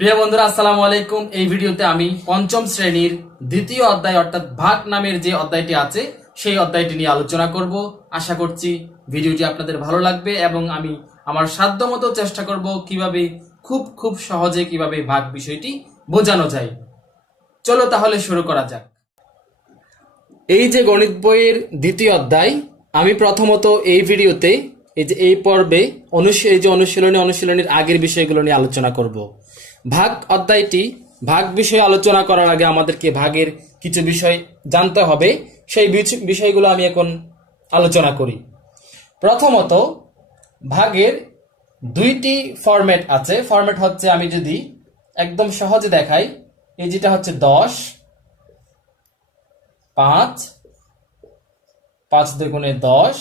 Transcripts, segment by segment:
প্রিয় বন্ধুরা, আসসালামু আলাইকুম। এই ভিডিওতে আমি পঞ্চম শ্রেণীর দ্বিতীয় অধ্যায় অর্থাৎ ভাগ নামের যে অধ্যায়টি আছে সেই অধ্যায়টি নিয়ে আলোচনা করব। আশা করছি ভিডিওটি আপনাদের ভালো লাগবে এবং আমি আমার সাধ্যমতো চেষ্টা করব কিভাবে খুব সহজে কিভাবে ভাগ বিষয়টি বোঝানো যায়। চলো তাহলে শুরু করা যাক। এই যে গণিত বইয়ের দ্বিতীয় অধ্যায়, আমি প্রথমত এই ভিডিওতে এই পর্বে অনুশীলনীর আগের বিষয়গুলো নিয়ে আলোচনা করব। ভাগ অধ্যায়টি ভাগ বিষয়ে আলোচনা করার আগে আমাদেরকে ভাগের কিছু বিষয় জানতে হবে। সেই বিষয়গুলো আমি এখন আলোচনা করি। প্রথমত, ভাগের দুইটি ফরম্যাট আছে। ফরম্যাট হচ্ছে, আমি যদি একদম সহজে দেখাই, এই যেটা হচ্ছে 10, 5, 5 দুগুণে 10,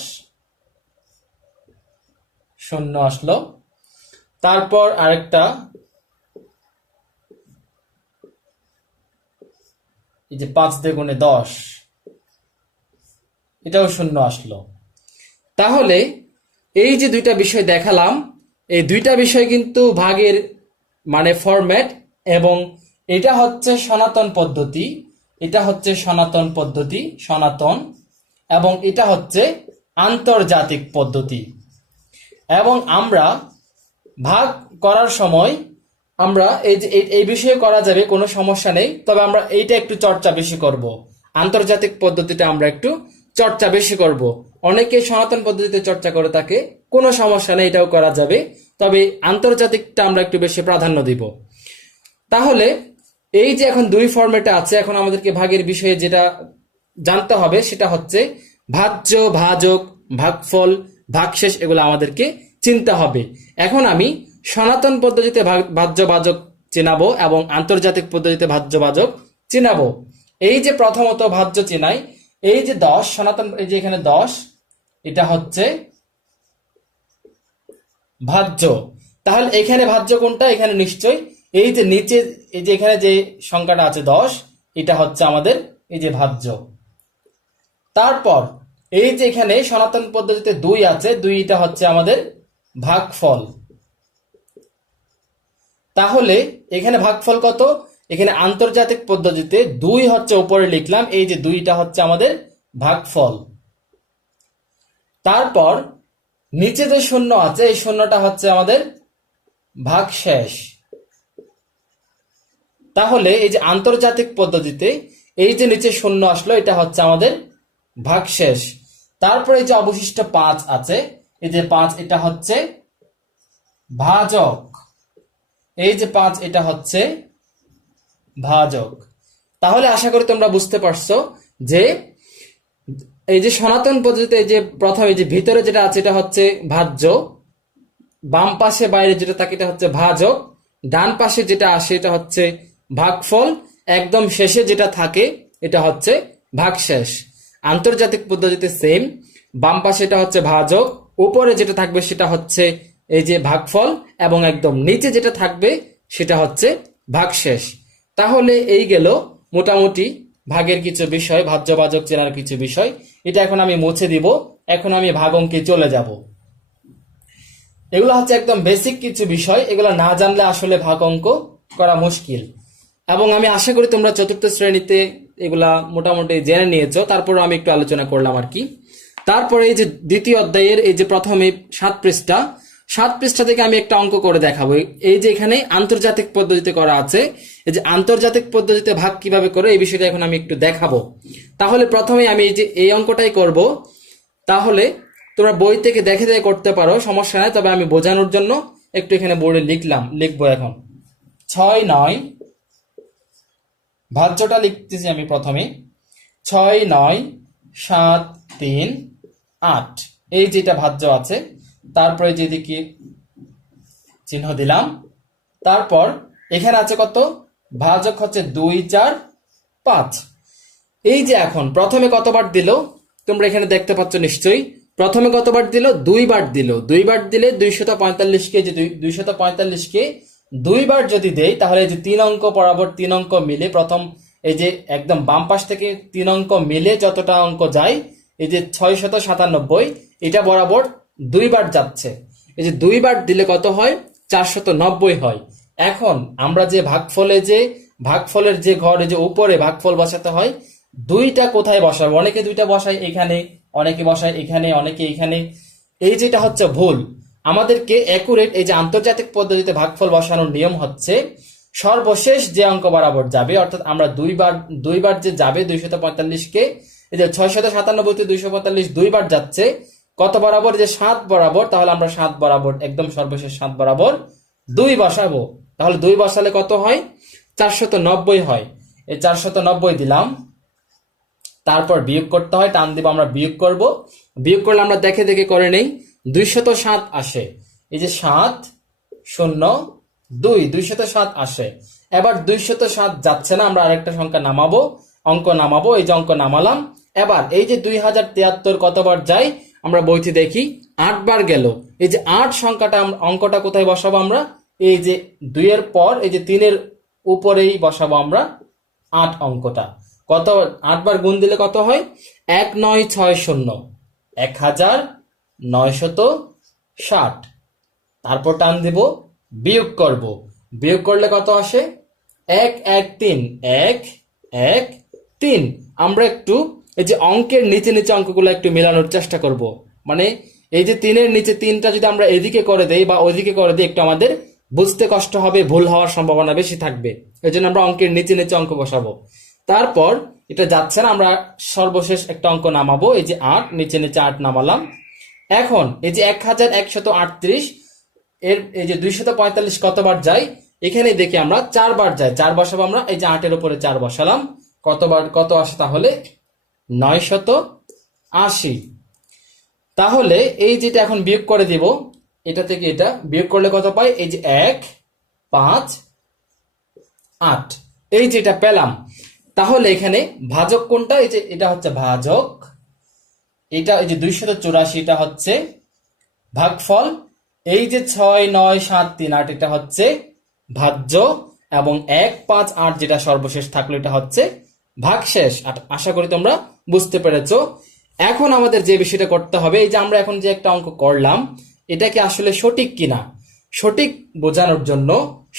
0 আসলো। তারপর আরেকটা, এই যে 5 দুগুণে 10, এটাও 0 আসলো। তাহলে এই যে দুইটা বিষয় দেখালাম, এই দুইটা বিষয় কিন্তু ভাগের মানে ফরম্যাট, এবং এটা হচ্ছে সনাতন পদ্ধতি, এটা হচ্ছে সনাতন পদ্ধতি, সনাতন, এবং এটা হচ্ছে আন্তর্জাতিক পদ্ধতি। এবং আমরা ভাগ করার সময় আমরা এই বিষয়ে করা যাবে, কোনো সমস্যা নেই, তবে আমরা এইটা একটু চর্চা বেশি করব। আন্তর্জাতিক পদ্ধতিটা আমরা একটু চর্চা বেশি করব। অনেকে সনাতন পদ্ধতিতে চর্চা করে থাকে, কোনো সমস্যা নেই, এটাও করা যাবে, তবে আন্তর্জাতিকটা আমরা একটু বেশি প্রাধান্য দিব। তাহলে এই যে এখন দুই ফরম্যাটে আছে, এখন আমাদেরকে ভাগের বিষয়ে যেটা জানতে হবে সেটা হচ্ছে ভাজ্য, ভাজক, ভাগফল, ভাগশেষ, এগুলো আমাদেরকে চিনতে হবে। এখন আমি সনাতন পদ্ধতিতে ভাজ্য ভাজক চেনাবো এবং আন্তর্জাতিক পদ্ধতিতে ভাজ্য ভাজক চেনাবো। এই যে প্রথমত ভাজ্য চেনাই, এই যে 10 সনাতন, এই যে এখানে 10, এটা হচ্ছে ভাজ্য। তাহলে এখানে ভাজ্য কোনটা? এখানে নিশ্চয় এই যে নিচে, এই যে এখানে যে সংখ্যাটা আছে 10, এটা হচ্ছে আমাদের এই যে ভাজ্য। তারপর এই যে এখানে সনাতন পদ্ধতিতে 2 আছে, 2টা হচ্ছে আমাদের ভাগফল। তাহলে এখানে ভাগফল কত? এখানে আন্তর্জাতিক পদ্ধতিতে 2 হচ্ছে উপরে লিখলাম, এই যে 2টা হচ্ছে আমাদের ভাগফল। তারপর নিচে যে 0 আছে, এই 0টা হচ্ছে আমাদের ভাগশেষ। তাহলে এই যে আন্তর্জাতিক পদ্ধতিতে এই যে নিচে 0 আসলো, এটা হচ্ছে আমাদের ভাগশেষ। তারপরে এই যে অবশিষ্ট 5 আছে, এই যে 5, এটা হচ্ছে ভাজক। এই যে 5, এটা হচ্ছে ভাজক। তাহলে আশা করি তোমরা বুঝতে পারছো যে এই যে সনাতন পদ্ধতিতে এই যে প্রথম এই যে ভিতরে যেটা আছে এটা হচ্ছে ভাজ্য, বাম পাশে বাইরে যেটা থাকে এটা হচ্ছে ভাজক, ডান পাশে যেটা আসে এটা হচ্ছে ভাগফল, একদম শেষে যেটা থাকে এটা হচ্ছে ভাগশেষ। আন্তর্জাতিক পদ্ধতিতে সেম, বাম পাশে এটা হচ্ছে ভাজক, উপরে যেটা থাকবে সেটা হচ্ছে এই যে ভাগফল, এবং একদম নিচে যেটা থাকবে সেটা হচ্ছে ভাগশেষ। তাহলে এই গেল মোটামুটি ভাগের কিছু বিষয়, ভাজ্য ভাজক চেনার কিছু বিষয়। এটা এখন আমি মুছে দিব, এখন আমি ভাগ অঙ্কে চলে যাব। এগুলো হচ্ছে একদম বেসিক কিছু বিষয়, এগুলো না জানলে আসলে ভাগ অঙ্ক করা মুশকিল। এবং আমি আশা করি তোমরা চতুর্থ শ্রেণীতে এগুলা মোটামুটি জেনে নিয়েছো, তারপরে আমি একটু আলোচনা করলাম আর কি। তারপরে এই যে দ্বিতীয় অধ্যায়ের এই যে প্রথমে 7 পৃষ্ঠা থেকে আমি একটা অঙ্ক করে দেখাবো। এই যে এখানে আন্তর্জাতিক পদ্ধতিতে করা আছে, এই যে আন্তর্জাতিক পদ্ধতিতে ভাগ কিভাবে করে এই বিষয়টা এখন আমি একটু দেখাবো। তাহলে প্রথমে আমি এই যে এই অঙ্কটাই করব। তাহলে তোমরা বই থেকে দেখে দেখে করতে পারো, সমস্যা নাই, তবে আমি বোঝানোর জন্য একটু এখানে বোর্ডে লিখবো। এখন 6, 9, ভাজ্যটা লিখতেছি আমি প্রথমে, 6, 9, 7, 3, 8, এই যেটা ভাজ্য আছে। তারপরে যেদিকে চিহ্ন দিলাম, তারপর এখানে আছে কত? ভাজক হচ্ছে 2, 4, 5। এই যে এখন প্রথমে কতবার দিল তোমরা এখানে দেখতে পাচ্ছ নিশ্চয়ই। প্রথমে কতবার দিল? 2 বার দিল। 2 বার দিলে 245কে, যে 245কে 2 বার যদি দেই, তাহলে এই যে 3 অঙ্ক বরাবর 3 অঙ্ক মিলে, প্রথম এই যে একদম বাম পাশ থেকে 3 অঙ্ক মিলে যতটা অঙ্ক যায়, এই যে 697, এটা বরাবর 2 বার যাচ্ছে। এই যে 2 বার দিলে কত হয়? 490 হয়। এখন আমরা যে ভাগফলের যে ঘরে যে উপরে ভাগফল বসাতে হয়, দুইটা কোথায় বসাবো? অনেকে দুইটা বসায় এখানে, অনেকে বসায় এখানে, অনেকে এখানে। এই যেটা হচ্ছে ভুল। আমাদেরকে অ্যাকুরেট এই যে আন্তর্জাতিক পদ্ধতিতে ভাগফল বসানোর নিয়ম হচ্ছে সর্বশেষ যে অঙ্ক বরাবর যাবে, অর্থাৎ আমরা দুইবার যে যাবে 245 কে, এই যে 697 245 দুইবার যাচ্ছে কত বরাবর? যে 7 বরাবর। তাহলে আমরা 7 বরাবর, একদম সর্বশেষ 7 বরাবর 2 বসাবো। তাহলে 2 বসালে কত হয়? 490 হয়। এই 490 দিলাম। তারপর বিয়োগ করতে হয়, টান দিব, আমরা বিয়োগ করব। বিয়োগ করলে আমরা দেখে দেখে করে নেই। 207 আসে। এই যে 7 0 2 207 আসে। এবার 207 যাচ্ছে না, আমরা আরেকটা সংখ্যা নামাবো, অঙ্ক নামাবো। এই যে অঙ্ক নামালাম। এবার এই যে 2073 কতবার যায় আমরা বইতে দেখি, 8 বার গেল। এই যে 8 সংখ্যাটা, অঙ্কটা কোথায় বসাবো আমরা? এই যে 2 এর পর এই যে 3 এর উপরেই বসাবো আমরা 8 অঙ্কটা। কত? 8 বার গুণ দিলে কত হয়? 1960 1960। তারপর টান দিব, বিয়োগ করব। বিয়োগ করলে কত আসে? 1 1 3 1 1 3। আমরা একটু এই যে অঙ্কের নিচে নিচে অঙ্কগুলো একটু মেলানোর চেষ্টা করব। মানে এই যে 3 এর নিচে 3টা যদি আমরা এদিকে করে দেই বা ওইদিকে করে দিই, একটু আমাদের বুঝতে কষ্ট হবে, ভুল হওয়ার সম্ভাবনা বেশি থাকবে। এই জন্য আমরা অঙ্কের নিচে নিচে অঙ্ক বসাবো। তারপর এটা যাচ্ছে না, আমরা সর্বশেষ একটা অঙ্ক নামাবো। এই যে 8, নিচে নিচে 8 নামালাম। এখন এই যে 1138 এর এই যে 245 কতবার যায়? এখানে দেখি আমরা 4 বার যায়। 4 বসাবো আমরা। এই যে 8 এর উপরে 4 বসালাম। কতবার কত আসে? তাহলে 980। তাহলে এই যেটা এখন বিয়োগ করে দিব, এটা থেকে এটা বিয়োগ করলে কত পাই? এই যে 1 5 8, এই যেটা পেলাম। তাহলে এখানে ভাজক কোনটা? এই যে এটা হচ্ছে ভাজক, এটা এই যে 284 এটা হচ্ছে ভাগফল। এই যে 6 9 7 3 8 এটা হচ্ছে ভাজ্য, এবং 1 5 8 যেটা সর্বশেষ থাকলো এটা হচ্ছে ভাগশেষ। আশা করি তোমরা বুঝতে পেরেছো। এখন আমাদের যে বিষয়টা করতে হবে, এই যে আমরা এখন যে একটা অঙ্ক করলাম, এটা কি আসলে সঠিক কিনা, সঠিক বোঝানোর জন্য,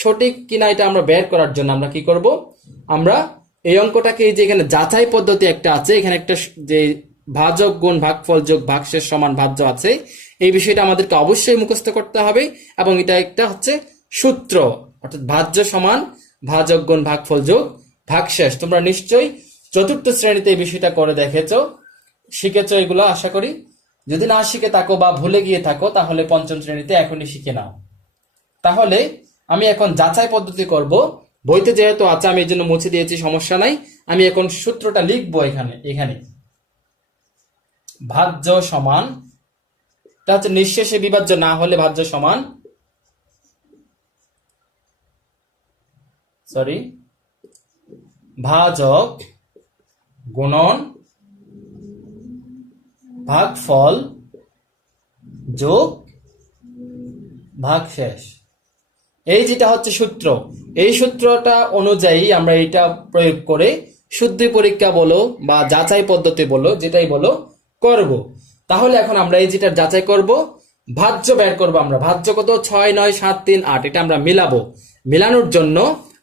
সঠিক কিনা এটা আমরা বের করার জন্য আমরা কি করব? আমরা এই অঙ্কটাকে, এই যে এখানে যাচাই পদ্ধতি একটা আছে, এখানে একটা যে ভাজক গুণ ভাগফল যোগ ভাগশেষ সমান ভাজ্য আছে, এই বিষয়টা আমাদেরকে অবশ্যই মুখস্থ করতে হবে। এবং এটা একটা হচ্ছে সূত্র, অর্থাৎ ভাজ্য সমান ভাজক গুণ ভাগফল যোগ ভাগশেষ। তোমরা নিশ্চয়ই চতুর্থ শ্রেণীতে এই বিষয়টা করে দেখেছো, শিখেছো এগুলো আশা করি। যদি না শিখে থাকো বা ভুলে গিয়ে থাকো, তাহলে পঞ্চম শ্রেণীতে এখনই শিখে নাও। তাহলে আমি এখন যাচাই পদ্ধতি করব। বইতে যেহেতু আছে আমি এই জন্য মুছে দিয়েছি, সমস্যা নাই। আমি এখন সূত্রটা লিখবো এখানে ভাজ্য সমান, এটা হচ্ছে নিঃশেষে বিভাজ্য না হলে ভাজ্য সমান, ভাজক গুণন ভাগফল যোগ ভাগশেষ। এই যেটা হচ্ছে সূত্র, এই সূত্রটা অনুযায়ী আমরা এটা প্রয়োগ করে শুদ্ধি পরীক্ষা বলো বা যাচাই পদ্ধতি বলো, যেটাই বলো করব। তাহলে এখন আমরা এই যেটা যাচাই করব, ভাজ্য বের করব। আমরা ভাজ্য কত? 6 9 7 3 8, এটা আমরা মিলাবো। মিলানোর জন্য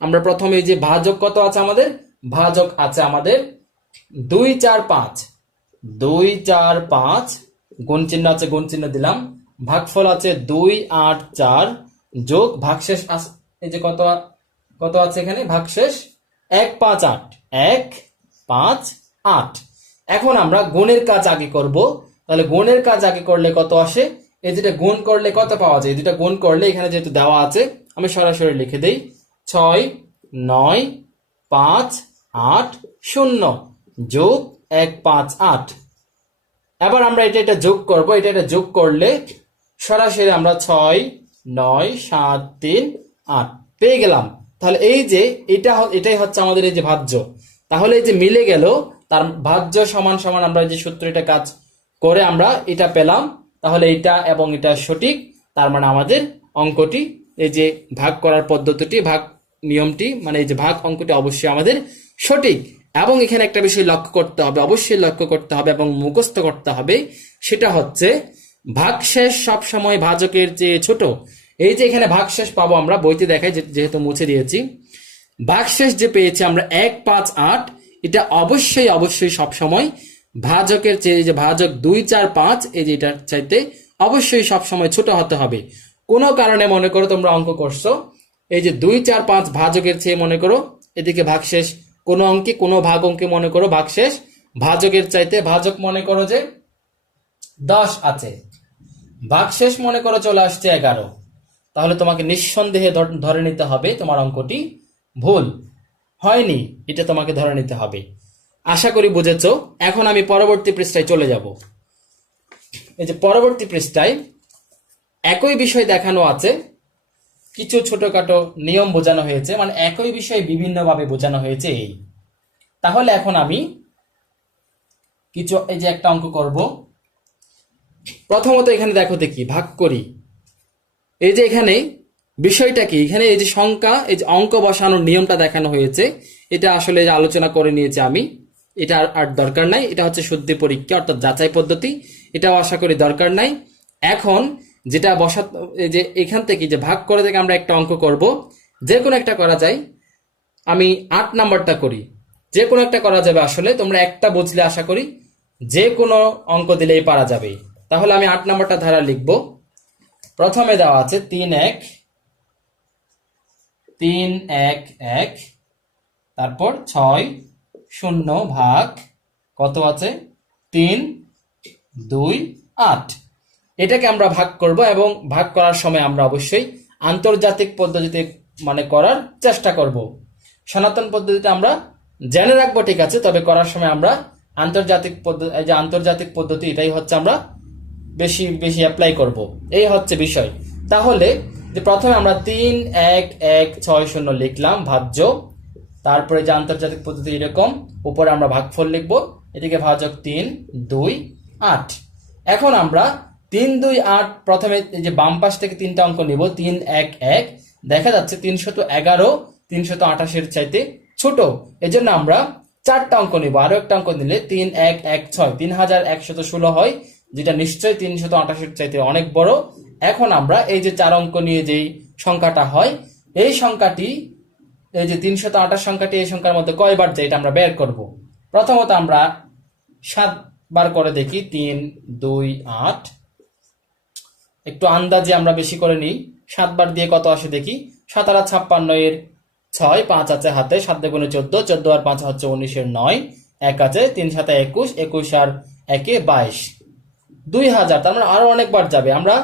আমরা প্রথমে এই যে ভাজক কত আছে আমাদের, ভাজক আছে আমাদের 2 4 5, 2 4 5, গুণ চিহ্ন আছে, গুণ চিহ্ন দিলাম। ভাগফল আছে 2 8 4 যোগ ভাগশেষ এই যে কত আছে এখানে, ভাগশেষ 1 5 8, 1 5 8। এখন আমরা গুণের কাজ আগে করব। তাহলে গুণের কাজ আগে করলে কত আসে? এই যেটা গুণ করলে কত পাওয়া যায়, দুটা গুণ করলে এখানে যেহেতু দেওয়া আছে আমি সরাসরি লিখে দেই, 6 9 5 8 0 যোগ 1 5 8। এবার আমরা এটা যোগ করব। এটা যোগ করলে সরাসরি আমরা 6 9 7 3 8 পেয়ে গেলাম। তাহলে এই যে এটাই হচ্ছে আমাদের এই যে ভাজ্য। তাহলে এই যে মিলে গেল, তার ভাজ্য সমান সমান আমরা যে সূত্র এটা কাজ করে আমরা এটা পেলাম। তাহলে এটা এবং এটা সঠিক, তার মানে আমাদের অঙ্কটি, এই যে ভাগ করার পদ্ধতিটি, ভাগ নিয়মটি, মানে এই যে ভাগ অঙ্কটি অবশ্যই আমাদের সঠিক। এবং এখানে একটা বিষয় লক্ষ্য করতে হবে, অবশ্যই লক্ষ্য করতে হবে এবং মুখস্থ করতে হবে, সেটা হচ্ছে ভাগশেষ সবসময় ভাজকের চেয়ে ছোট। এই যে এখানে ভাগশেষ পাবো আমরা, বইতে দেখাই যেহেতু মুছে দিয়েছি, ভাগশেষ যে পেয়েছি আমরা 158, এটা অবশ্যই অবশ্যই সবসময় ভাজকের চেয়ে, যে ভাজক 245, এই যে এটার চাইতে অবশ্যই সবসময় ছোট হতে হবে। কোনো কারণে মনে করো তোমরা অঙ্ক করছো, এই যে 245 ভাজকের চেয়ে মনে করো এদিকে ভাগশেষ, কোনো অঙ্কে কোনো ভাগ অঙ্কে মনে করো ভাগশেষ ভাজকের চাইতে, ভাজক মনে করো যে 10 আছে, ভাগশেষ মনে করো চলে আসছে 11, তাহলে তোমাকে নিঃসন্দেহে ধরে নিতে হবে তোমার অঙ্কটি ভুল হয়নি, এটা তোমাকে ধরে নিতে হবে। আশা করি বুঝেছো। এখন আমি পরবর্তী পৃষ্ঠায় চলে যাব। এই যে পরবর্তী পৃষ্ঠায় একই বিষয় দেখানো আছে, কিছু ছোটখাটো নিয়ম বোঝানো হয়েছে, মানে একই বিষয় বিভিন্নভাবে বোঝানো হয়েছে এই। তাহলে এখন আমি কিছু, এই যে একটা অঙ্ক করব। প্রথমত এখানে দেখো দেখি ভাগ করি। এই যে এখানে বিষয়টা কি, এখানে এই যে সংখ্যা, এই যে অঙ্ক বসানোর নিয়মটা দেখানো হয়েছে, এটা আসলে আলোচনা করে নিয়েছি আমি, এটা আর দরকার নাই। এটা হচ্ছে শুদ্ধি পরীক্ষা অর্থাৎ যাচাই পদ্ধতি, এটাও আশা করি দরকার নাই। এখন যেটা এই যে এখান থেকে যে ভাগ করে থেকে আমরা একটা অঙ্ক করব, যে কোনো একটা করা যায়। আমি 8 নাম্বারটা করি, যে কোনো একটা করা যাবে। আসলে তোমরা একটা বুঝলে আশা করি যে কোনো অঙ্ক দিলেই পারা যাবে। তাহলে আমি 8 নাম্বারটা ধারা লিখব। প্রথমে দেওয়া আছে 3 1 তারপর 6 0 ভাগ কত আছে 3 2 8। এটাকে আমরা ভাগ করব এবং ভাগ করার সময় আমরা অবশ্যই আন্তর্জাতিক পদ্ধতিতে মানে করার চেষ্টা করব। সনাতন পদ্ধতিতে আমরা জেনে রাখবো ঠিক আছে, তবে করার সময় আমরা আন্তর্জাতিক পদ্ধতি, এই যে আন্তর্জাতিক পদ্ধতি, এটাই হচ্ছে আমরা বেশি বেশি অ্যাপ্লাই করব, এই হচ্ছে বিষয়। তাহলে যে প্রথমে আমরা 3 1 1 6 0 লিখলাম ভাজ্য, তারপরে যে আন্তর্জাতিক পদ্ধতি এরকম, উপরে আমরা ভাগফল লিখব, এদিকে ভাজক 3 2 8। এখন আমরা 3 2 8 প্রথমে এই যে বাম পাশ থেকে তিনটা অঙ্ক নিব। 3 1 1 দেখা যাচ্ছে 311 328 এর চাইতে ছোট, এজন্য আমরা চারটা অঙ্ক নিব। আরো একটা অঙ্ক নিলে 3 1 1 6 3116 হয়, যেটা নিশ্চয়ই 328 এর চাইতে অনেক বড়। এখন আমরা এই যে 4 অঙ্ক নিয়ে যেই সংখ্যাটা হয়, এই সংখ্যাটি, এই যে 328 সংখ্যাটি এই সংখ্যার মধ্যে কয়বার যায় এটা আমরা বের করব। প্রথমত আমরা 7 বার করে দেখি। 3 2 8, একটু আন্দাজে আমরা বেশি করে নিই। 7 বার দিয়ে কত আসে দেখি। 7 আর 56 এর 6, 5 আছে হাতে, 7 দুগুণে 14, 14 আর 5 হচ্ছে 19 এর 9, 1 আছে, 3 7 21, 21 আর 1 22, 2000। তার মানে আরো অনেকবার যাবে। আমরা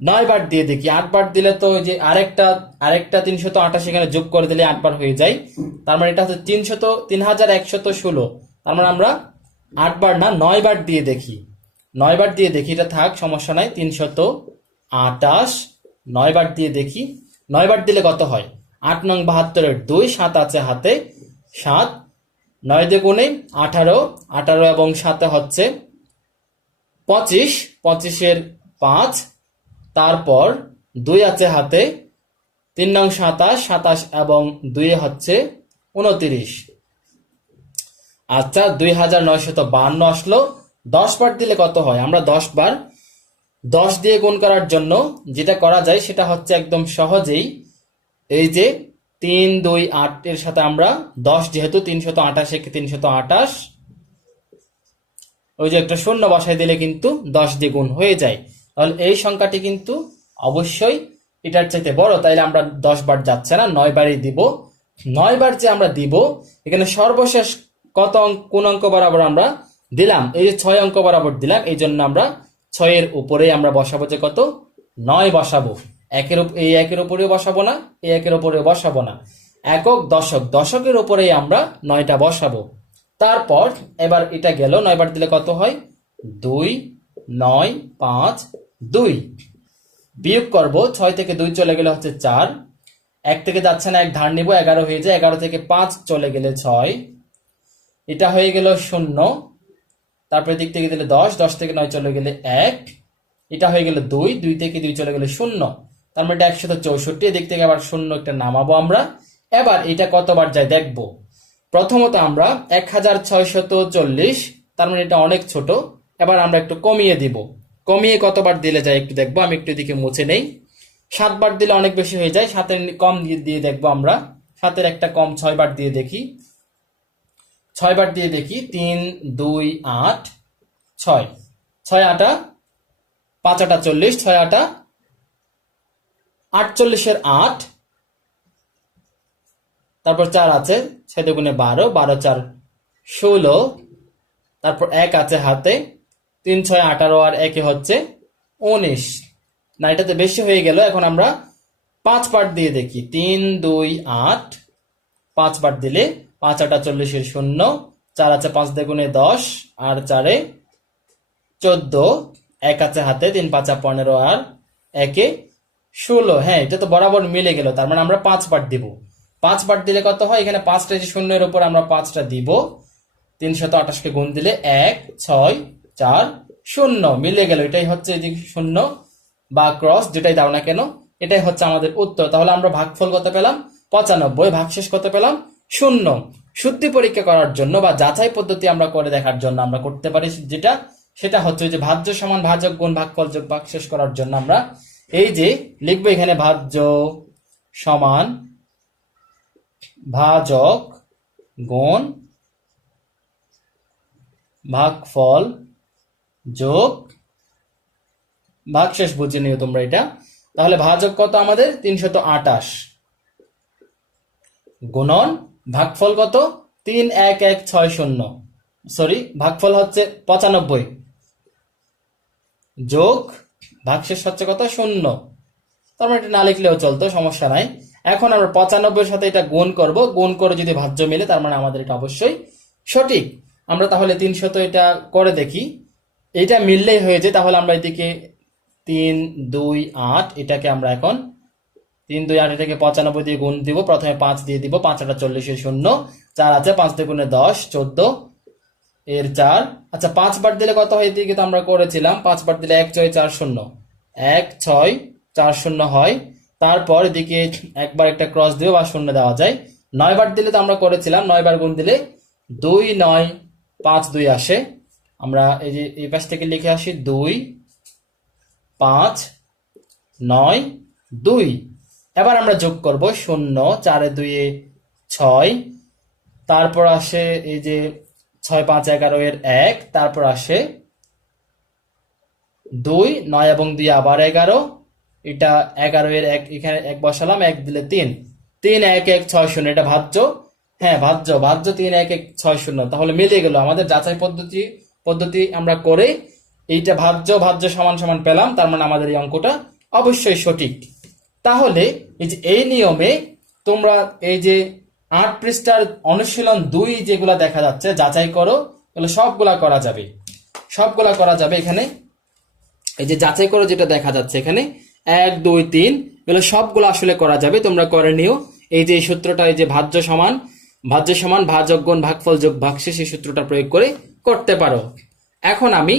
9 বার দিয়ে দেখি। 8 বার দিলে তো যে আরেকটা 328 এখানে যোগ করে দিলে 8 বার হয়ে যায়। তার মানে এটা হচ্ছে 3116। তার মানে আমরা 8 বার না 9 বার দিয়ে দেখি। 9 বার দিয়ে দেখি, এটা থাক, সমস্যা নাই। 328 9 বার দিয়ে দেখি। 9 বার দিলে কত হয়? 8 নং 72 এর 2, 7 আছে হাতে, 7, 9 দুগুণে 18, 18 এবং 7 হচ্ছে 25, 25 এর 5, তারপর 2 আছে হাতে, 3 নং 27, 27 এবং 2 হচ্ছে 29। আচ্ছা, 2952 আসলো। 10 বার দিলে কত হয়? আমরা 10 বার 10 দিয়ে গুণ করার জন্য যেটা করা যায় সেটা হচ্ছে একদম সহজেই, এই যে 3 2 8 এর সাথে আমরা 10, যেহেতু 328 কে 328, ওই যে একটা শূন্য বসাই দিলে কিন্তু 10 দিয়ে গুণ হয়ে যায়। তাহলে এই সংখ্যাটি কিন্তু অবশ্যই এটার চাইতে বড়, তাইলে আমরা 10 বার যাচ্ছে না, 9 বারই দিব। 9 বার যে আমরা দিব, এখানে সর্বশেষ কত কোন অঙ্ক বরাবর আমরা দিলাম? এই যে 6 অঙ্ক বরাবর দিলাম, এই জন্য আমরা 6 এর উপরে আমরা বসাবো যে কত 9 বসাবো। এই একের উপরেও বসাবো না, এই একের উপরেও বসাবো না। একক দশক, দশকের উপরেই আমরা 9টা বসাবো। তারপর এবার এটা গেল, 9 বার দিলে কত হয়? 2 9 5 2। বিয়োগ করব, 6 থেকে 2 চলে গেলে হচ্ছে 4, 1 থেকে যাচ্ছে না, 1 ধার নিব, 11 হয়ে যায়। 11 থেকে 5 চলে গেলে 6, এটা হয়ে গেল 0। তারপরে দিক থেকে দিলে 10, 10 থেকে 9 চলে গেলে 1, এটা হয়ে গেল 2, 2 থেকে 2 চলে গেলে 0। তার মানে এটা 164। এদিক থেকে আবার 0 একটা নামাবো আমরা। এবার এটা কতবার যায় দেখবো। প্রথমত আমরা 1640, তার মানে এটা অনেক ছোট। এবার আমরা একটু কমিয়ে দিব। কমিয়ে কতবার দিলে যায় একটু দেখবো। আমি একটু এদিকে মুছে নেই। 7 বার দিলে অনেক বেশি হয়ে যায়, 7-এর কম দিয়ে দেখবো আমরা। 7-এর একটা কম, 6 বার দিয়ে দেখি। 6 বার দিয়ে দেখি, 3, 2, 8, 6। 6 আটা 5 আটা 40, 6 আটা 48-এর 8, তারপর 4 আছে, 6 দুগুণে 12, 12 4 16, তারপর 1 আছে হাতে, 3 6 18 আর 1 হচ্ছে 19। না, এটাতে বেশি হয়ে গেল। এখন আমরা 5 বার দিয়ে দেখি, 3, 2, 8, 5 বার দিলে 5 আটা 40-এর 0, 4 আছে 5 দুগুণে 10 আর 4-এ 14, 1 আছে হাতে, 3 5 15 আর 1-এ 16। হ্যাঁ, এটা তো বরাবর মিলে গেল, তার মানে আমরা 5 বার দিব। 5 বার দিলে কত হয়? এখানে 5টা যে শূন্যের উপর আমরা 5টা দিব, 328 কে গুণ দিলে 1 6 4 0 মিলে গেল। এটাই হচ্ছে এদিকে 0 বা ক্রস যেটাই দাও না কেন, এটাই হচ্ছে আমাদের উত্তর। তাহলে আমরা ভাগফল কত পেলাম? 95। ভাগশেষ কত পেলাম? 0। সত্যি পরীক্ষা করার জন্য বা যাচাই পদ্ধতি আমরা করে দেখার জন্য আমরা করতে পারি যেটা, সেটা হচ্ছে যে ভাজ্য সমান ভাজক গুণ ভাগফল যোগ ভাগশেষ করার জন্য আমরা এই যে লিখবো এখানে ভাজ্য সমান ভাজক গুণ ভাগফল যোগ ভাগশেষ, বুঝে নিও তোমরা এটা। তাহলে ভাজক কত আমাদের? 328 গুণন ভাগফল কত? 31160, সরি ভাগফল হচ্ছে 95 যোগ ভাগশেষ হচ্ছে কত? 0। তার মানে এটা না লিখলেও চলতো, সমস্যা নাই। এখন আমরা 95-এর সাথে এটা গুণ করব, গুণ করে যদি ভাজ্য মেলে তার মানে আমাদের এটা অবশ্যই সঠিক। আমরা তাহলে 300 এটা করে দেখি, এটা মিললেই হয়েছে। তাহলে আমরা এদিকে 3 2 8 এটাকে আমরা এখন 3 2 8 এটাকে 95 দিয়ে গুণ দিব। প্রথমে 5 দিয়ে দিব, 5 8 40-এর 0, 4 আছে 5 দুগুণে 10 14 এর 4। আচ্ছা 5 বার দিলে কত হয়? এদিকে তো আমরা করেছিলাম, 5 বার দিলে 1 6 4 0, 1 6 4 0 হয়। তারপর এদিকে একবার একটা ক্রস দিব বা শূন্য দেওয়া যায়। 9 বার দিলে তো আমরা করেছিলাম, 9 বার গুণ দিলে 2 9 5 2 আসে। আমরা এই যে এই পাশ থেকে লিখে আসি 2 5 9 2। এবার আমরা যোগ করব 0, 4 2 6, তারপর আসে এই যে 6 5 11 এর 1, তারপর আসে 2 9 এবং 2 আবার 11, এটা 11 এর 1, এখানে 1 বসালাম, 1 দিলে 3 3 1 1 6 0, এটা ভাজ্য। হ্যাঁ ভাজ্য 3 1 1 6 0। তাহলে মিলে গেল। আমাদের যাচাই পদ্ধতি আমরা করে এইটা ভাজ্য সমান সমান পেলাম, তার মানে আমাদের এই অঙ্কটা অবশ্যই সঠিক। তাহলে এই যে এই নিয়মে তোমরা এই যে 8 পৃষ্ঠার অনুশীলন 2 যেগুলা দেখা যাচ্ছে যাচাই করো, তাহলে সবগুলা করা যাবে। এখানে এই যে যাচাই করো যেটা দেখা যাচ্ছে এখানে 1 2 3 এগুলো সবগুলো আসলে করা যাবে, তোমরা করে নিও। এই যে সূত্রটা, এই যে ভাজ্য সমান ভাজক গুণ ভাগফল যোগ ভাগশেষ, এই সূত্রটা প্রয়োগ করে করতে পারো। এখন আমি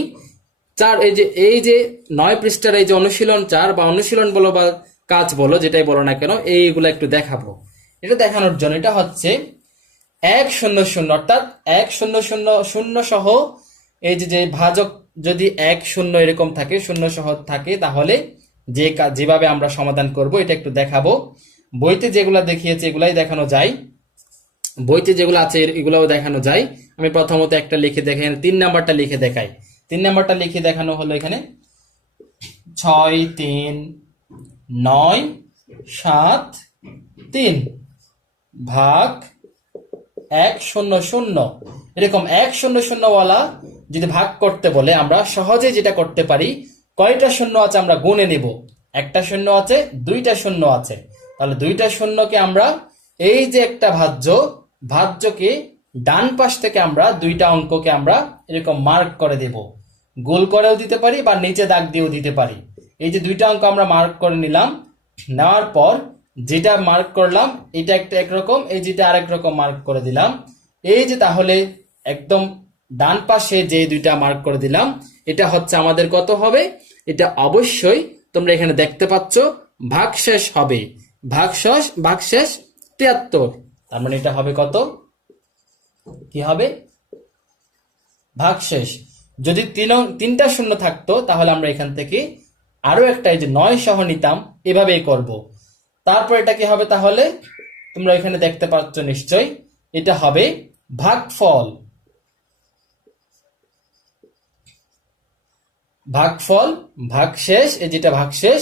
এই যে 9 পৃষ্ঠার এই যে অনুশীলন 4 বা অনুশীলন বলো বা কাজ বলো, যেটাই বলো না কেন, এইগুলো একটু দেখাবো। এটা দেখানোর জন্য এটা হচ্ছে 1 0 0, অর্থাৎ 1 0 0 0 সহ এই যে ভাজক যদি 1 0 এরকম থাকে, 0 সহ থাকে, তাহলে যেভাবে আমরা সমাধান করব এটা একটু দেখাবো। বইতে যেগুলা দেখিয়েছে এগুলাই দেখানো যায়, বইতে যেগুলো আছে এগুলাও দেখানো যায়। আমি প্রথমত একটা লিখে দেখাই, 3 নাম্বারটা লিখে দেখাই। 3 নাম্বারটা লিখে দেখানো হলো এখানে 6 3 9 7 3 ভাগ 1 0 0। এরকম 1 0 0 ওয়ালা যদি ভাগ করতে বলে আমরা সহজে যেটা করতে পারি, কয়টা শূন্য আছে আমরা গুণে নিব। একটা শূন্য আছে, দুইটা শূন্য আছে, তাহলে দুইটা শূন্যকে আমরা এই যে একটা ভাজ্যকে ডান পাশ থেকে আমরা দুইটা অঙ্ককে আমরা এরকম মার্ক করে দেব। গোল করেও দিতে পারি বা নিচে দাগ দিয়েও দিতে পারি। এই যে দুইটা অঙ্ক আমরা মার্ক করে নিলাম, নেওয়ার পর যেটা মার্ক করলাম এটা একটা একরকম, এই যেটা আরেক রকম মার্ক করে দিলাম। এই যে তাহলে একদম ডান পাশে যে দুইটা মার্ক করে দিলাম, এটা হচ্ছে আমাদের কত হবে? এটা অবশ্যই তোমরা এখানে দেখতে পাচ্ছ ভাগশেষ হবে। ভাগশেষ 73। তার মানে এটা হবে কত? কি হবে? ভাগশেষ। যদি তিনটা শূন্য থাকতো তাহলে আমরা এখান থেকে আরো একটা এই যে 9 সহ নিতাম, এভাবেই করব। তারপর এটা কি হবে তাহলে, তোমরা এখানে দেখতে পাচ্ছ নিশ্চয়, এটা হবে ভাগফল। ভাগফল, ভাগশেষ, এই যেটা ভাগশেষ।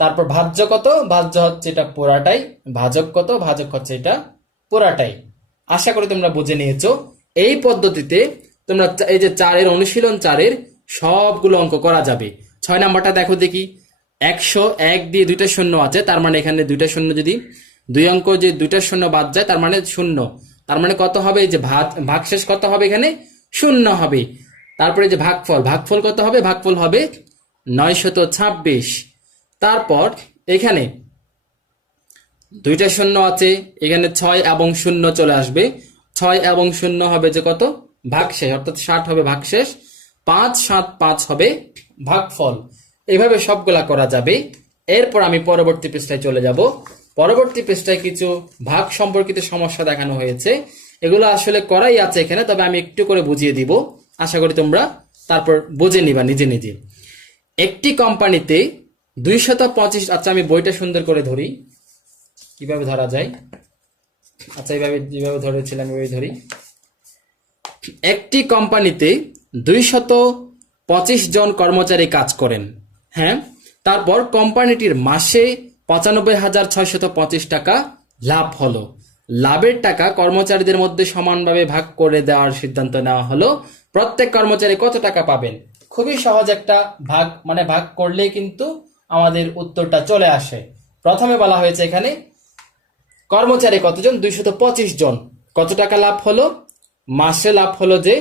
তারপর ভাজ্য কত, ভাজ্য হচ্ছে এটা পুরাটাই, ভাজক কত, ভাজক হচ্ছে এটা পুরাটাই। আশা করি তোমরা বুঝে নিয়েছো। এই পদ্ধতিতে তোমরা এই যে 4-এর অনুশীলন 4-এর সবগুলো অঙ্ক করা যাবে। 6 নাম্বারটা দেখো দেখি, 101 দিয়ে 2টা শূন্য আছে, তার মানে এখানে 2টা শূন্য, যদি 2 অঙ্ক যে 2টা শূন্য বাদ যায় তার মানে 0, তার মানে কত হবে, এই যে ভাগশেষ কত হবে, এখানে 0 হবে। তারপরে যে ভাগফল, ভাগফল কত হবে, ভাগফল হবে 926। তারপর এখানে 2টা শূন্য আছে, এখানে 6 এবং 0 চলে আসবে, 6 এবং 0 হবে যে কত, ভাগশেষ, অর্থাৎ 60 হবে ভাগশেষ, 5 7 5 হবে ভাগফল। এভাবে সবগুলা করা যাবে। এরপর আমি পরবর্তী পৃষ্ঠায় চলে যাব। পরবর্তী পৃষ্ঠায় কিছু ভাগ সম্পর্কিত সমস্যা দেখানো হয়েছে, এগুলো আসলে করাই আছে এখানে, তবে আমি একটু করে বুঝিয়ে দিব, আশা করি তোমরা তারপর বুঝে নিবা নিজে নিজে। একটি কোম্পানিতে 225, আচ্ছা আমি বইটা সুন্দর করে ধরি, কিভাবে ধরা যায়, আচ্ছা এইভাবে যেভাবে ধরেছিলাম ওইভাবে ধরি। একটি কোম্পানিতে 225 জন কর্মচারী কাজ করেন, হ্যাঁ। তারপর কোম্পানিটির মাসে 95,625 টাকা লাভ হলো। লাভের টাকা কর্মচারীদের মধ্যে সমানভাবে ভাগ করে দেওয়ার সিদ্ধান্ত নেওয়া হলো। প্রত্যেক কর্মচারী কত টাকা পাবেন? খুবই সহজ একটা ভাগ, মানে ভাগ করলেই কিন্তু আমাদের উত্তরটা চলে আসে। প্রথমে বলা হয়েছে এখানে কর্মচারী কতজন, 225 জন, কত টাকা লাভ হলো, মাসে লাভ হলো যে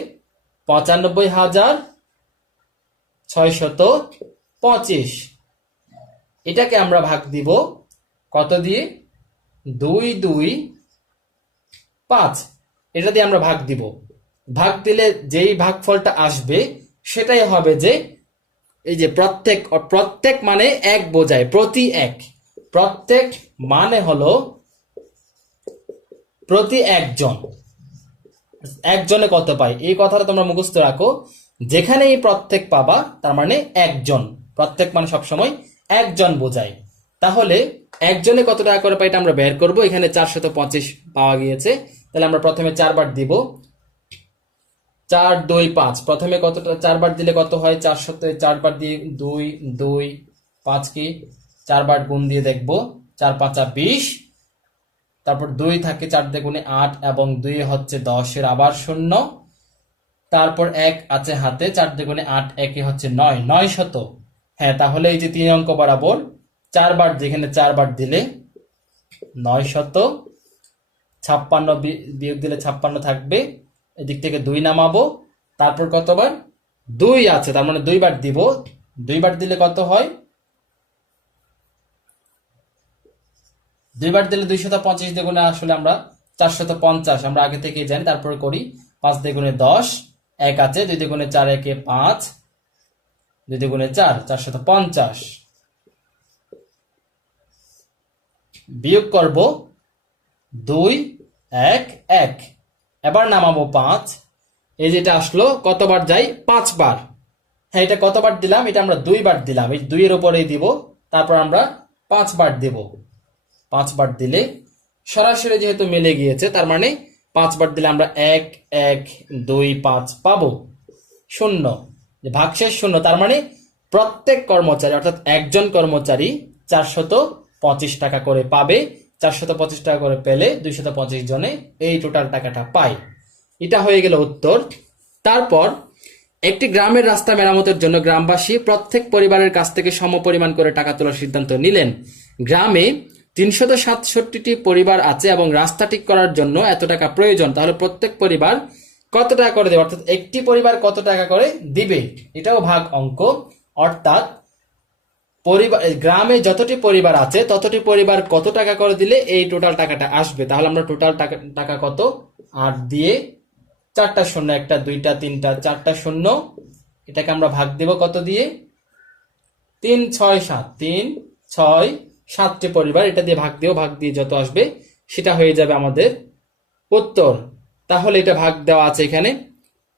95,625। এটাকে আমরা ভাগ দিব কত দিয়ে, 2 2 5, এটা দিয়ে আমরা ভাগ দিব। ভাগ দিলে যেই ভাগফলটা আসবে সেটাই হবে যে এই যে প্রত্যেক, প্রত্যেক মানে এক বোঝায়, প্রতি এক, প্রত্যেক মানে হলো প্রতি একজন, একজনে কত পাই, এই কথাটা তোমরা মুখস্থ রাখো। যেখানে এই প্রত্যেক পাবা তার মানে একজন, প্রত্যেক মানে সবসময় একজন বোঝায়। তাহলে একজনে কত টাকা করে পাই এটা আমরা বের করব। এখানে 425 পাওয়া গিয়েছে, তাহলে আমরা প্রথমে 4 বার দিব, 4 2 5, প্রথমে কতটা 4 বার দিলে কত হয়, 4 বার দিয়ে 2 2 5 কি 4 বার গুণ দিয়ে দেখবো, 4 5 20, তারপর 2 থাকে 4 দিয়ে গুণে 8 এবং 2 হচ্ছে 10 এর আবার 0, তারপর 1 আছে হাতে, 4 দিয়ে গুণে 8 1 হচ্ছে 9, 900। হ্যাঁ, তাহলে এই যে 3 অঙ্ক বরাবর 4 বার, যেখানে 4 বার দিলে 956, বিয়োগ দিলে 56 থাকবে, এদিক থেকে 2 নামাবো, তারপর কতবার 2 আছে, তার মানে 2 বার দিব, 2 বার দিলে কত হয়, 2 বার দিলে 225 দিয়ে গুণে আসলে আমরা 450, আমরা আগে থেকেই জানি, তারপরে করি 5 দিয়ে গুণে 10, 1 আছে, 2 দিয়ে গুণে 4 1 5, 2 দিয়ে গুণে 4 450, বিয়োগ করব 2 1 1, এবার নামাবো 5, এই যেটা আসলো কতবার যাই, 5 বার। হ্যাঁ, এটা কতবার দিলাম, এটা আমরা 2 বার দিলাম, এই 2 এর উপরেই দিব, তারপর আমরা 5 বার দেব। 5 বার দিলে সরাসরি যেহেতু মিলে গিয়েছে, তার মানে 5 বার দিলে আমরা 1 1 2 5 পাবো, 0, যে ভাগশেষ 0, তার মানে প্রত্যেক কর্মচারী অর্থাৎ একজন কর্মচারী 425 টাকা করে পাবে। 425 টাকা করে পেলে 225 জনে এই টোটাল টাকাটা পায়। এটা হয়ে গেল উত্তর। তারপর একটি গ্রামের রাস্তা মেরামতের জন্য গ্রামবাসী প্রত্যেক পরিবারের কাছ থেকে সমপরিমাণ করে টাকা তোলার সিদ্ধান্ত নিলেন। গ্রামে 367টি পরিবার আছে এবং রাস্তা ঠিক করার জন্য এত টাকা প্রয়োজন। তাহলে প্রত্যেক পরিবার কত টাকা করে দেবে, অর্থাৎ একটি পরিবার কত টাকা করে দিবে, এটাও ভাগ অঙ্ক। অর্থাৎ পরিবার, গ্রামে যতটি পরিবার আছে ততটি পরিবার কত টাকা করে দিলে এই টোটাল টাকাটা আসবে। তাহলে আমরা টোটাল টাকা কত, 8 দিয়ে 4টা শূন্য, 1টা 2টা 3টা 4টা শূন্য, এটাকে আমরা ভাগ দেব কত দিয়ে, 3 6 7, 3 6 7টি পরিবার, এটা দিয়ে ভাগ দিও, ভাগ দিয়ে যত আসবে সেটা হয়ে যাবে আমাদের উত্তর। তাহলে এটা ভাগ দেওয়া আছে এখানে,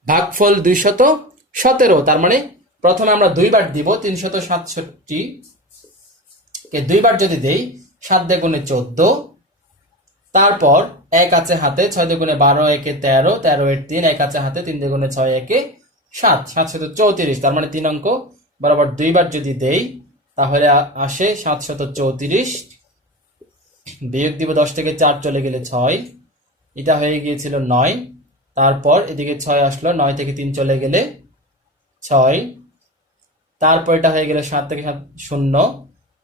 ভাগফল 217, তার মানে প্রথমে আমরা 2 বার দিব 367 কে 2 বার যদি দেই 7 দিয়ে গুণে 14, তারপর 1 আছে হাতে 6 দিয়ে গুণে 12, 1 এ 13, 13 এর 3, 1 আছে হাতে 3 দিয়ে গুণে 6, 1 এ 7, 734, তার মানে 3 অঙ্ক বরাবর 2 বার যদি দেই তাহলে আসে 734, বিয়োগ দিব 10 থেকে 4 চলে গেলে 6, এটা হয়ে গিয়েছিল 9, তারপর এদিকে 6 আসলো, 9 থেকে 3 চলে গেলে 6, তারপর এটা হয়ে গেল 7 থেকে 7 0,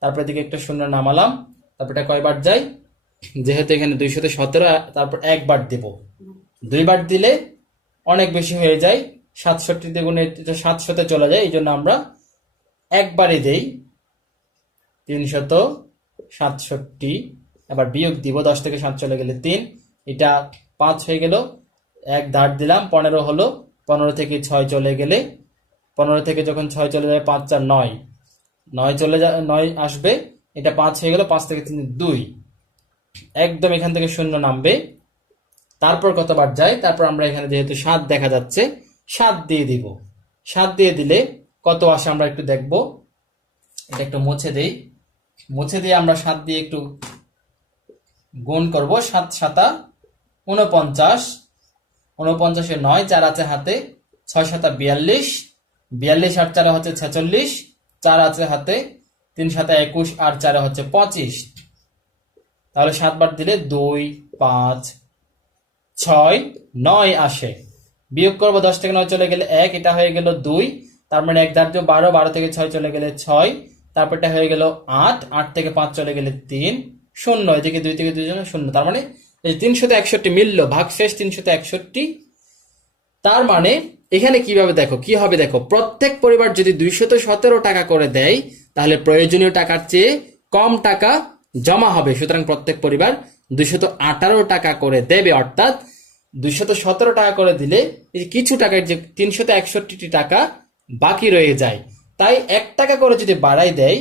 তারপর এদিকে একটা শূন্য নামালাম, তারপর এটা কয়বার যায়, যেহেতু এখানে 217, তারপর 1 বার দেব, 2 বার দিলে অনেক বেশি হয়ে যায়, 67 দিয়ে গুণে 700 চলে যায়, এই জন্য আমরা একবারই দেই 367, আবার বিয়োগ দিব 10 থেকে 7 চলে গেলে 3, এটা 5 হয়ে গেল, 1 দাঁড় দিলাম, 15 হলো, 15 থেকে 6 চলে গেলে, 15 থেকে যখন 6 চলে যাবে 5 4 9, 9 চলে যায়, 9 আসবে, এটা 5 হয়ে গেল, 5 থেকে 3 2, একদম এখান থেকে শূন্য নামবে, তারপর কতবার যায়, তারপর আমরা এখানে যেহেতু 7 দেখা যাচ্ছে 7 দিয়ে দিব, 7 দিয়ে দিলে কত আসে আমরা একটু দেখব, এটা একটু মুছে দেই, মুছে দিয়ে আমরা 7 দিয়ে একটু গুণ করব, 7 7 49, 49 এ 9, 4 আছে হাতে, 6 7 42, 42 আর 4 হচ্ছে 46, 4 আছে হাতে, 3 7 21 আর 4 হচ্ছে 25, তাহলে 7 বার দিলে 2 5 6 9 আসে, বিয়োগ করব 10 থেকে 9 চলে গেলে 1, এটা হয়ে গেল 2, তার মানে 1 ধার্য 12, 12 থেকে 6 চলে গেলে 6, তারপর এটা হয়ে গেল 8, 8 থেকে 5 চলে গেলে 3 0, এদিকে 2 থেকে 2 জন 0, তার মানে এই 361 মিলল, ভাগশেষ 361, তার মানে এখানে কিভাবে দেখো কি হবে, দেখো প্রত্যেক পরিবার যদি 217 টাকা করে দেয় তাহলে প্রয়োজনীয় টাকার চেয়ে কম টাকা জমা হবে, সুতরাং প্রত্যেক পরিবার 218 টাকা করে দেবে, অর্থাৎ 217 টাকা করে দিলে এই কিছু টাকার যে 361 টাকা বাকি রয়ে যায়, তাই 1 টাকা করে যদি বাড়াই দেয়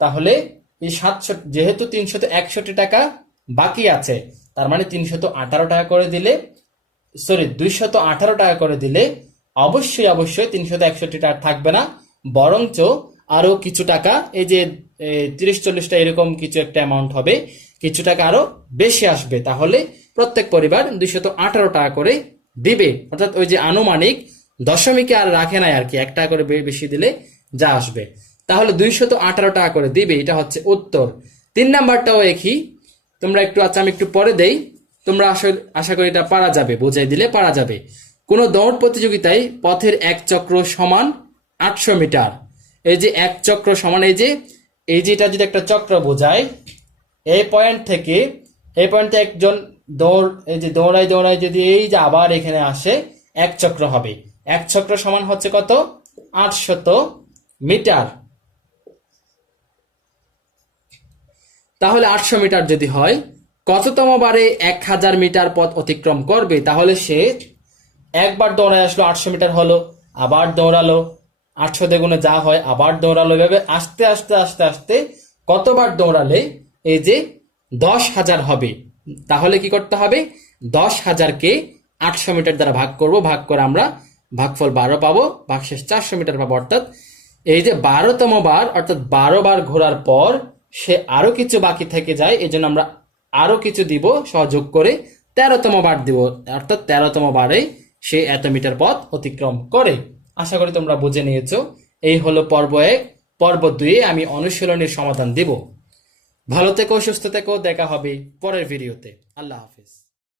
তাহলে এই 700, যেহেতু 361 টাকা বাকি আছে, তার মানে 318 টাকা করে দিলে, সরি 218 টাকা করে দিলে অবশ্যই 361 টাকা থাকবে না, বরঞ্চ আরো কিছু টাকা, এই যে 30-40টা এরকম কিছু একটা অ্যামাউন্ট হবে, কিছু টাকা আরো বেশি আসবে, তাহলে প্রত্যেক পরিবার 218 টাকা করে দিবে, অর্থাৎ ওই যে আনুমানিক দশমিকে আর রাখে নাই আর কি, 1 টাকা করে বেশি দিলে যা আসবে, তাহলে 218 টাকা করে দিবে, এটা হচ্ছে উত্তর। 3 নাম্বারটাও একই, তোমরা একটু, আচ্ছা আমি একটু পরে দেই, তোমরা আশা করি এটা পারা যাবে, বুঝাই দিলে পারা যাবে। কোন দৌড় প্রতিযোগিতায় পথের 1 চক্র সমান 800 মিটার, এই যে 1 চক্র সমান, এই যে এটা যদি একটা চক্র বোঝায়, এই পয়েন্ট থেকে এই পয়েন্টে একজন এই যে দৌড়াই যদি এই যে আবার এখানে আসে 1 চক্র হবে, 1 চক্র সমান হচ্ছে কত, 800 মিটার, তাহলে 800 মিটার যদি হয়, কততম বারে 1000 মিটার পথ অতিক্রম করবে, তাহলে সে একবার দৌড়ায় আসলো 800 মিটার হলো, আবার দৌড়ালো 800 দিয়ে গুণে যা হয়, আবার দৌড়ালো, এভাবে আস্তে আস্তে আস্তে আস্তে কতবার দৌড়ালে এই যে 10,000 হবে, তাহলে কি করতে হবে, 10,000-কে 800 মিটার দ্বারা ভাগ করব, ভাগ করে আমরা ভাগফল 12 পাবো, ভাগশেষ 400 মিটার পাবো, অর্থাৎ এই যে 12তম বার, অর্থাৎ 12 বার ঘোরার পর সে আরো কিছু বাকি থেকে যায়, এই জন্য আমরা আরো কিছু দিব সহযোগ করে, 13তম বার দিব, অর্থাৎ 13তম বারে সে এত মিটার পথ অতিক্রম করে। আশা করি তোমরা বুঝে নিয়েছো। এই হলো পর্ব 1। পর্ব 2 আমি অনুশীলনের সমাধান দিব। ভালো থেকো, সুস্থ থেকো, দেখা হবে পরের ভিডিওতে। আল্লাহ হাফেজ।